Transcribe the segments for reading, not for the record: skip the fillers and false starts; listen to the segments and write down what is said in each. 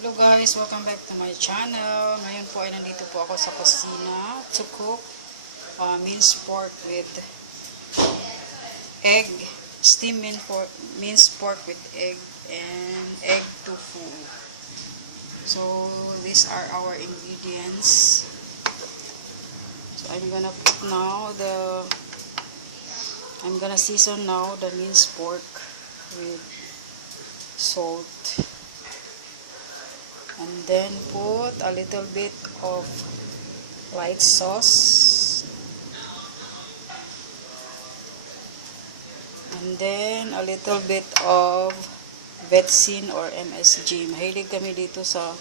Hello guys, welcome back to my channel. Ngayon po ay nandito po ako sa kusina to cook minced pork with egg, minced pork with egg and egg tofu. So these are our ingredients. So I'm gonna season now the minced pork with salt. And then put a little bit of light sauce. And then a little bit of vetsin or MSG. Mahilig kami dito sa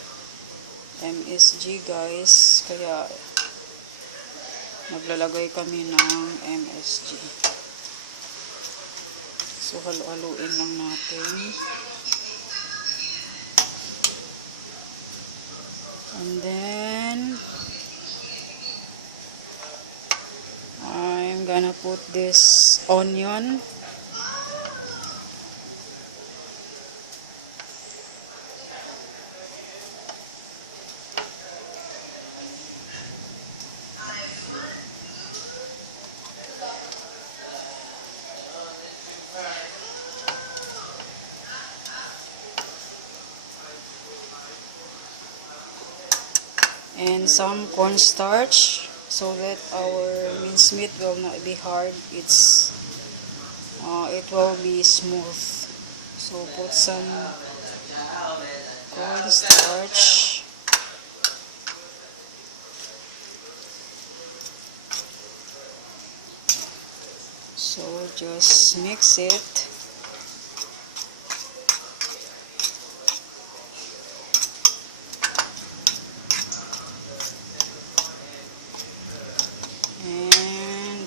MSG guys. Kaya naglalagay kami ng MSG. So halu-haluin lang natin. And then I'm gonna put this onion. And some cornstarch so that our mincemeat will not be hard. It will be smooth. So put some cornstarch. So just mix it. And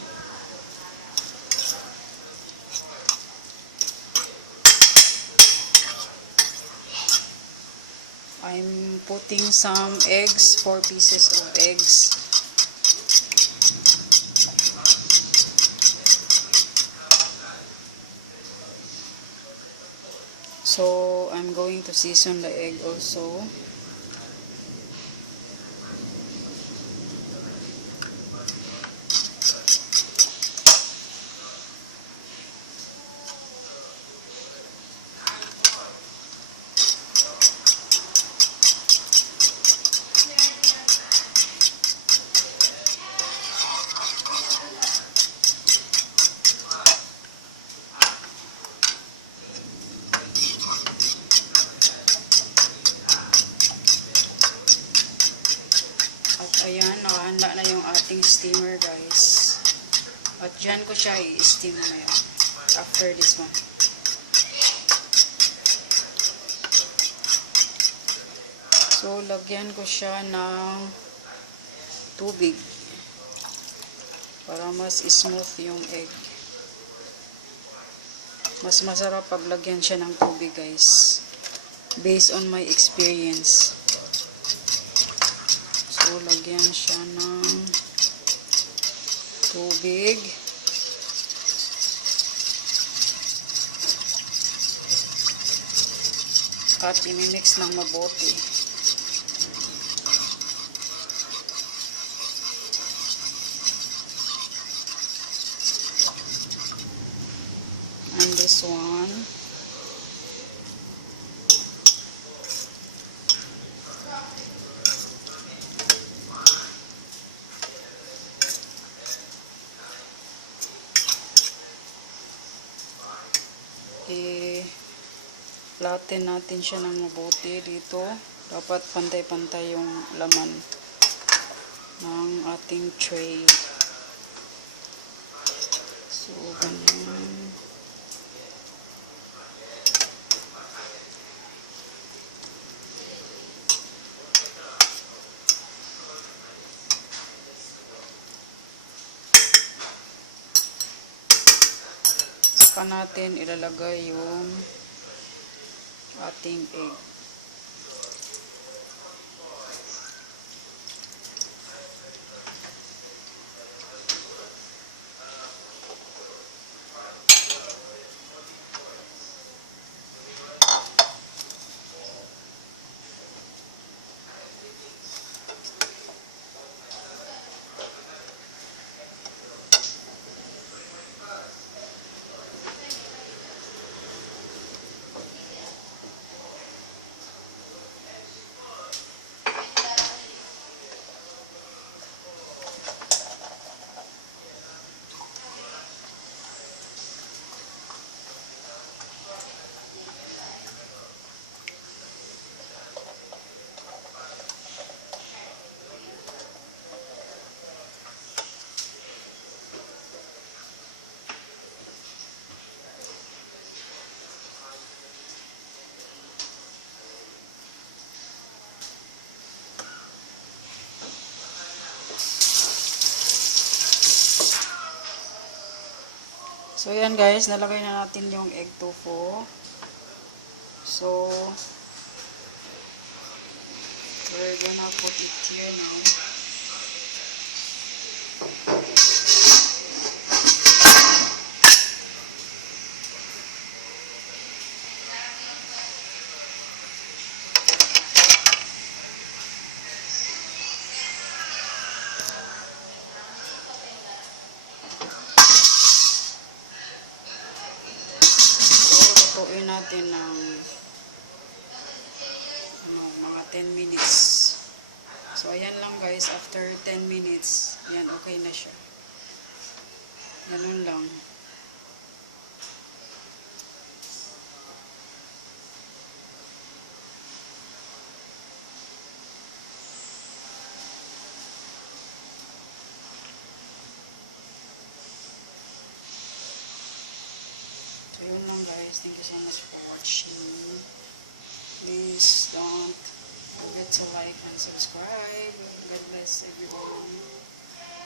I'm putting some eggs, 4 pieces of eggs. So I'm going to season the egg also. Ayan, nakahanda na yung ating steamer guys. At dyan ko siya i-steam mamaya after this one. So, lagyan ko siya ng tubig para mas smooth yung egg. Mas masarap pag lagyan siya ng tubig guys. Based on my experience. So, lagyan siya ng tubig. At imimix ng mabuti. And this one. I-flatten natin siya ng mabuti dito. Dapat pantay-pantay yung laman ng ating tray. So, ganyan. Saka natin ilalagay yung ating egg. So, yan guys, nalagay na natin yung egg tofu. So, we're gonna put it here now. Lutuin natin ng mga 10 minutes. So, ayan lang guys. After 10 minutes, yan, okay na siya. Ganun lang. So, yun lang guys. Thank you so much for watching. Please don't